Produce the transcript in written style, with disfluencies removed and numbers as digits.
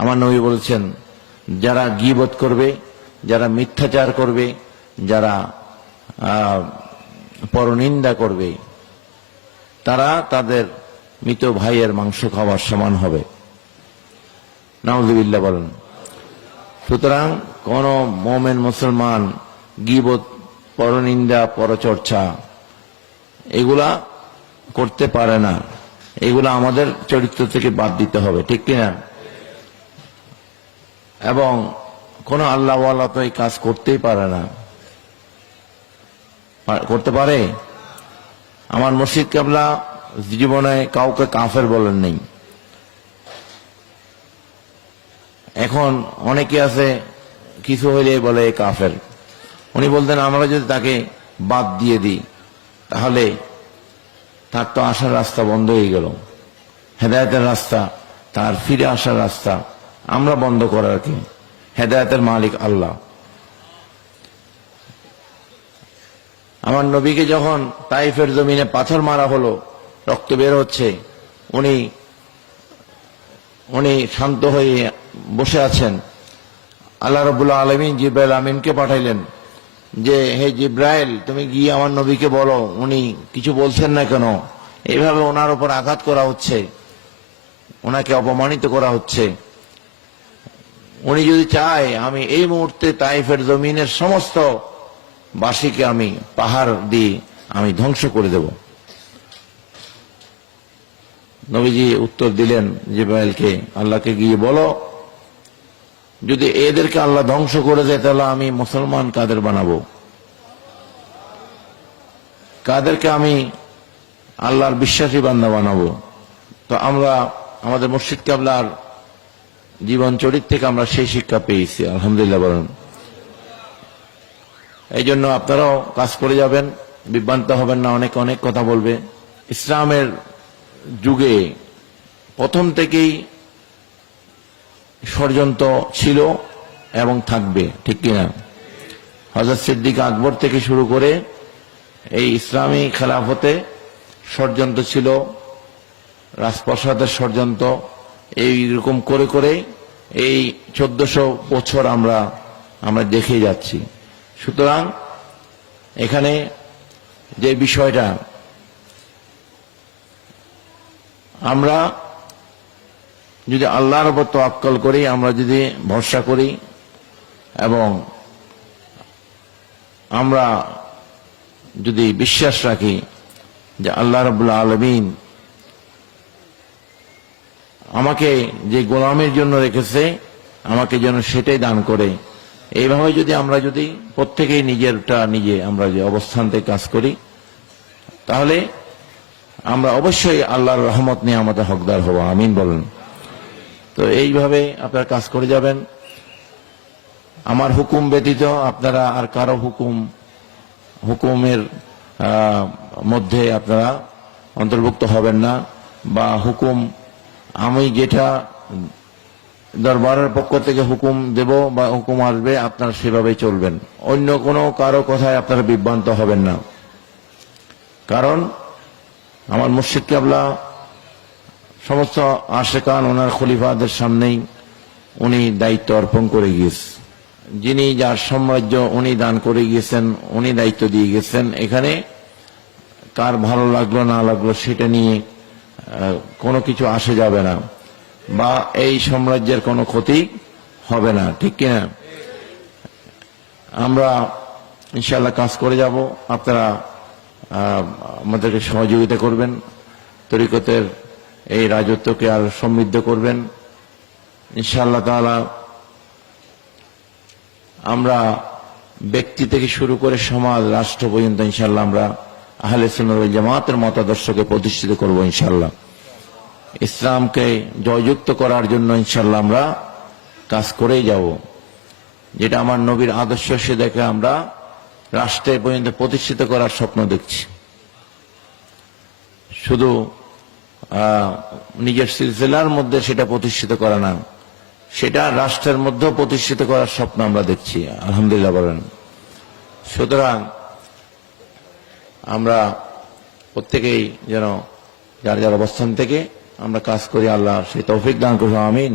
আমার নবী বলেছেন, যারা গীবত করবে, যারা মিথ্যাচার করবে, যারা পরনিন্দা করবে, তারা তাদের মৃত ভাইয়ের মাংস খাওয়ার সমান হবে। নাউযুবিল্লাহ বলেন। সুতরাং কোন মুমিন মুসলমান গীবত, পরনিন্দা, পরচর্চা এগুলা করতে পারে না। এগুলা আমাদের চরিত্র থেকে বাদ দিতে হবে, ঠিক কিনা? এবং কোন আল্লাহওয়ালা তো এই কাজ করতেই পারে না। করতে পারে? আমার মুর্শিদ কেবলা জীবনে কাউকে কাফের বলেন নেই। এখন অনেকে আছে কিছু হইলে বলে কাফের। উনি বলতেন, আমরা যদি তাকে বাদ দিয়ে দিই তাহলে তার তো আসার রাস্তা বন্ধ হয়ে গেল। হেদায়েতের রাস্তা, তার ফিরে আসার রাস্তা আমরা বন্ধ করার কি? হেদায়েতের মালিক আল্লাহ। আমার নবীকে যখন তাইফের জমিনে পাথর মারা হলো, রক্ত বের হচ্ছে, উনি শান্ত হয়ে বসে আছেন। আল্লাহ রাব্বুল আলামিন জিবরাইল আমিনকে পাঠাইলেন যে, হে জিবরাইল, তুমি গিয়ে আমার নবীকে বলো, উনি কিছু বলছেন না কেন? এইভাবে ওনার উপর আঘাত করা হচ্ছে, ওনাকে অপমানিত করা হচ্ছে। উনি যদি চায়, আমি এই মুহূর্তে তাইফের জমিনের সমস্ত বাসীকে আমি পাহাড় দিয়ে আমি ধ্বংস করে দেব। নবীজি উত্তর দিলেন জিবরাইলকে, আল্লাহকে গিয়ে বলো, যদি এদেরকে আল্লাহ ধ্বংস করে দেয় তাহলে আমি মুসলমান কাদের বানাবো? কাদেরকে আমি আল্লাহর বিশ্বাসী বান্দা বানাবো? তো আমরা আমাদের মুর্শিদ কেবলার জীবন চরিত্র থেকে আমরা সেই শিক্ষা পেয়েছি, আলহামদুলিল্লাহ বলেন। এই জন্য আপনারাও কাজ করে যাবেন, বিভ্রান্ত হবেন না। অনেক অনেক কথা বলবে। ইসলামের যুগে প্রথম থেকেই ষড়যন্ত্র ছিল এবং থাকবে, ঠিক কিনা? হযরত সিদ্দিক আকবর থেকে শুরু করে এই ইসলামী খেলাফতে ষড়যন্ত্র ছিল, রাজপ্রাসাদের ষড়যন্ত্র। এইরকম করে করে এই 1400 বছর আমরা দেখে যাচ্ছি। সুতরাং এখানে যে বিষয়টা, আমরা যদি আল্লাহর উপর তাওয়াক্কুল করি, আমরা যদি ভরসা করি এবং আমরা যদি বিশ্বাস রাখি যে আল্লাহ রাব্বুল আলামিন আমাকে যে গোলামের জন্য রেখেছে, আমাকে যেন সেটাই দান করে, এইভাবে যদি আমরা প্রত্যেকেই নিজেরটা নিজে আমরা যে অবস্থান থেকে কাজ করি, তাহলে আমরা অবশ্যই আল্লাহর রহমত নিয়ে আমাদের হকদার হব। আমিন বলেন। তো এইভাবে আপনারা কাজ করে যাবেন। আমার হুকুম ব্যতীত আপনারা আর কারো হুকুমের মধ্যে আপনারা অন্তর্ভুক্ত হবেন না, বা হুকুম আমি যেটা দরবারের পক্ষ থেকে হুকুম দেব বা হুকুম আসবে, আপনারা সেভাবেই চলবেন। অন্য কোনো কারো কথায় আপনারা বিভ্রান্ত হবেন না। কারণ আমার মুর্শিদ কেবলা সমস্ত আশেকান ওনার খলিফাদের সামনেই উনি দায়িত্ব অর্পণ করে গিয়েছেন। যিনি যার সাম্রাজ্য উনি দান করে গিয়েছেন, উনি দায়িত্ব দিয়ে গেছেন। এখানে কার ভালো লাগলো না লাগলো সেটা নিয়ে কোনো কিছু আসে যাবে না, বা এই সাম্রাজ্যের কোনো ক্ষতি হবে না, ঠিক কিনা? আমরা ইনশাআল্লাহ কাজ করে যাব। আপনারা আমাদেরকে সহযোগিতা করবেন, তরিকতের এই রাজত্বকে আরো সমৃদ্ধ করবেন ইনশাআল্লাহ তাআলা। আমরা ব্যক্তি থেকে শুরু করে সমাজ, রাষ্ট্র পর্যন্ত ইনশাআল্লাহ আমরা আহলে সুন্নাত ওয়াল জামাতের মতাদর্শকে প্রতিষ্ঠিত করব ইনশাআল্লাহ। ইসলামকে জয়যুক্ত করার জন্য ইনশাআল্লাহ আমরা কাজ করেই যাব। যেটা আমার নবীর আদর্শ, সে দেখে আমরা রাষ্ট্রে পর্যন্ত প্রতিষ্ঠিত করার স্বপ্ন দেখছি। শুধু নিজের সিলসিলার মধ্যে সেটা প্রতিষ্ঠিত করা না, সেটা রাষ্ট্রের মধ্যেও প্রতিষ্ঠিত করার স্বপ্ন আমরা দেখছি, আলহামদুলিল্লাহ বলেন। সুতরাং আমরা প্রত্যেকেই যেন যার যার অবস্থান থেকে আমরা কাজ করি, আল্লাহ সেই তৌফিক দান করুন। আমিন।